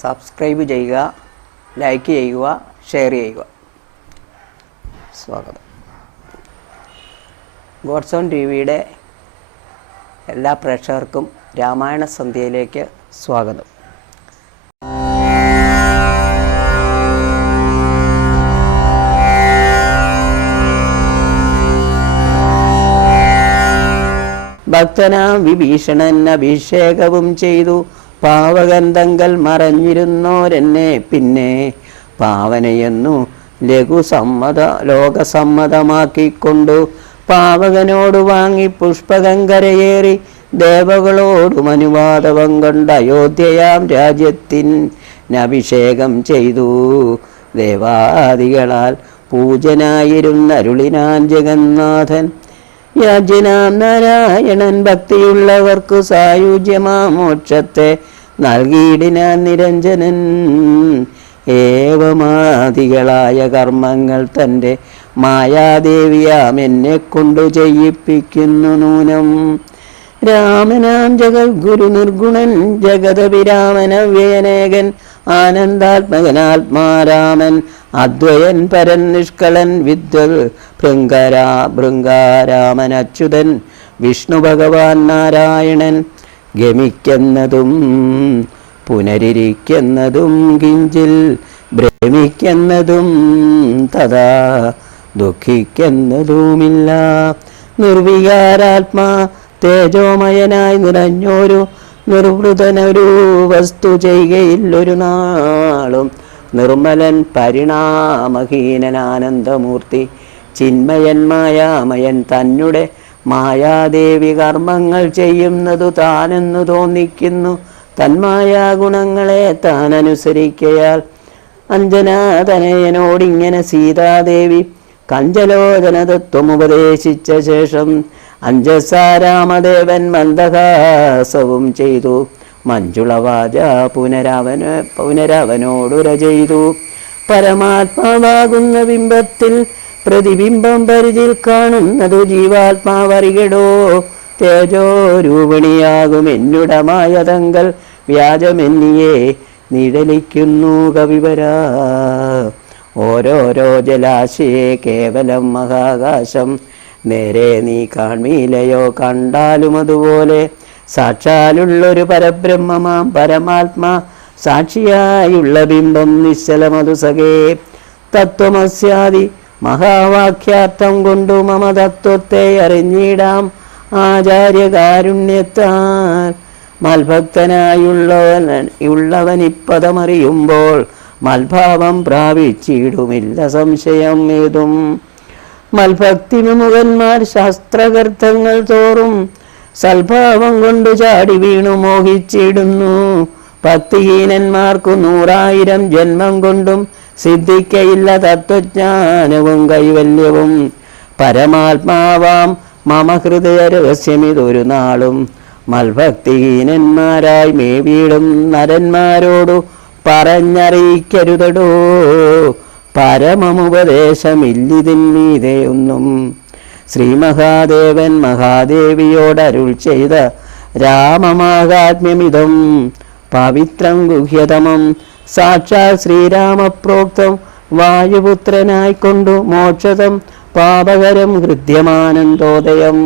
Subscribe ചെയ്യുക like ചെയ്യുക share ചെയ്യുക. സ്വാഗതം. ഗോഡ്സോൺ ടി വിയുടെ എല്ലാ പ്രേക്ഷകർക്കും രാമായണ സന്ധ്യയിലേക്ക് സ്വാഗതം. ഭക്തനാം വിഭീഷണൻ അഭിഷേകവും ചെയ്തു. പാവകന്തങ്കൽ മറഞ്ഞിരുന്നോരെന്നെ പിന്നെ പാവനയെന്നു ലഘുസമ്മത ലോകസമ്മതമാക്കിക്കൊണ്ടു പാവകനോട് വാങ്ങി പുഷ്പകങ്കരയേറി ദേവകളോടും അനുവാദവം കണ്ട് അയോധ്യയാം രാജ്യത്തിൻ അഭിഷേകം ചെയ്തു. ദേവാദികളാൽ പൂജനായിരുന്നരുളിനാൻ ജഗന്നാഥൻ യാജ്യനാം നാരായണൻ ഭക്തിയുള്ളവർക്കു സായുജ്യമാ മോക്ഷത്തെ നൽകിയിടിനാൻ നിരഞ്ജനൻ. ഏവമാധികളായ കർമ്മങ്ങൾ തന്റെ മായാദേവിയാം എന്നെ കൊണ്ടു ചെയ്യിപ്പിക്കുന്നു നൂനം. രാമനാം ജഗദ്ഗുരു നിർഗുണൻ ജഗദഭിരാമനവ്യയനേകൻ ആനന്ദാത്മകനാത്മാരാമൻ അദ്വയൻ പരൻ നിഷ്കളൻ വിദ്വൽ ഭൃങ്കരാ ഭൃങ്കാരാമൻ അച്യുതൻ വിഷ്ണു ഭഗവാൻ നാരായണൻ ഗമിക്കുന്നതും പുനരിരിക്കുന്നതും കിഞ്ചിൽ ഭ്രമിക്കുന്നതും തഥാ ദുഃഖിക്കുന്നതുമില്ല. നിർവികാരാത്മാ തേജോമയനായി നിറഞ്ഞൊരു നിർവൃതനൊരു വസ്തു ചെയ്യുകയില്ലൊരു നാളും നിർമ്മലൻ പരിണാമഹീനൻ ആനന്ദമൂർത്തി ചിന്മയൻ മായാമയൻ തന്നെ മായാദേവി കർമ്മങ്ങൾ ചെയ്യുന്നതു താനെന്നു തോന്നിക്കുന്നു. തന്മായാ ഗുണങ്ങളെ താൻ അനുസരിക്കയാൽ അഞ്ജനാതനയനോടിങ്ങനെ സീതാദേവി കഞ്ചലോചനതത്വം ഉപദേശിച്ച ശേഷം അഞ്ജസാരാമദേവൻ മന്ദഹാസവും ചെയ്തു. മഞ്ജുളവാച പുനരവന പുനരവനോടുര ചെയ്തു. പരമാത്മാവാകുന്ന ബിംബത്തിൽ പ്രതിബിംബം പരിചിൽ കാണുന്നതു ജീവാത്മാവറികടോ തേജോ രൂപിണിയാകും എന്നുടമായ തങ്കൽ വ്യാജമെന്നിയെ നിഴലിക്കുന്നു കവിവരാ. ഓരോരോ ജലാശയെ കേവലം മഹാകാശം. നേരെ നീ കാൺമീലയോ കണ്ടാലും അതുപോലെ. സാക്ഷാലുള്ളൊരു പരബ്രഹ്മമാം പരമാത്മാ. സാക്ഷിയായുള്ള ബിംബം നിശ്ചലമതു സഖേ തത്വമസ്യാദി മഹാവാക്യാർത്ഥം കൊണ്ടു മമതത്വത്തെ അറിഞ്ഞിടാം. ആചാര്യകാരുണ്യത്താൽ മൽഭക്തനായുള്ളവൻ ഉള്ളവനിപ്പതമറിയുമ്പോൾ മൽഭാവം പ്രാപിച്ചിടുമില്ല സംശയം ഏതും. മൽഭക്തി വിമുഖന്മാർ ശാസ്ത്രകർത്തങ്ങൾ തോറും സൽഭാവം കൊണ്ടു ചാടി വീണു മോഹിച്ചിടുന്നു. ഭക്തിഹീനന്മാർക്കു നൂറായിരം ജന്മം കൊണ്ടും സിദ്ധിക്കയില്ല തത്വജ്ഞാനവും കൈവല്യവും പരമാത്മാവാം മമ ഹൃദയ രഹസ്യമിതൊരു നാളും മൽഭക്തിഹീനന്മാരായി മേവീടും നരന്മാരോടു പറഞ്ഞറിയിക്കരുതടോ. പരമമുപദേശമില്ലിതിന്മീതെയൊന്നും ശ്രീ മഹാദേവൻ മഹാദേവിയോടരുൾ ചെയ്ത രാമമാഹാത്മ്യമിതം പവിത്രം ഗുഹ്യതമം സാക്ഷാൽ ശ്രീരാമപ്രോക്തം വായുപുത്രനായിക്കൊണ്ടു മോക്ഷതം പാപകരം ഹൃദ്യമാനന്ദോദയം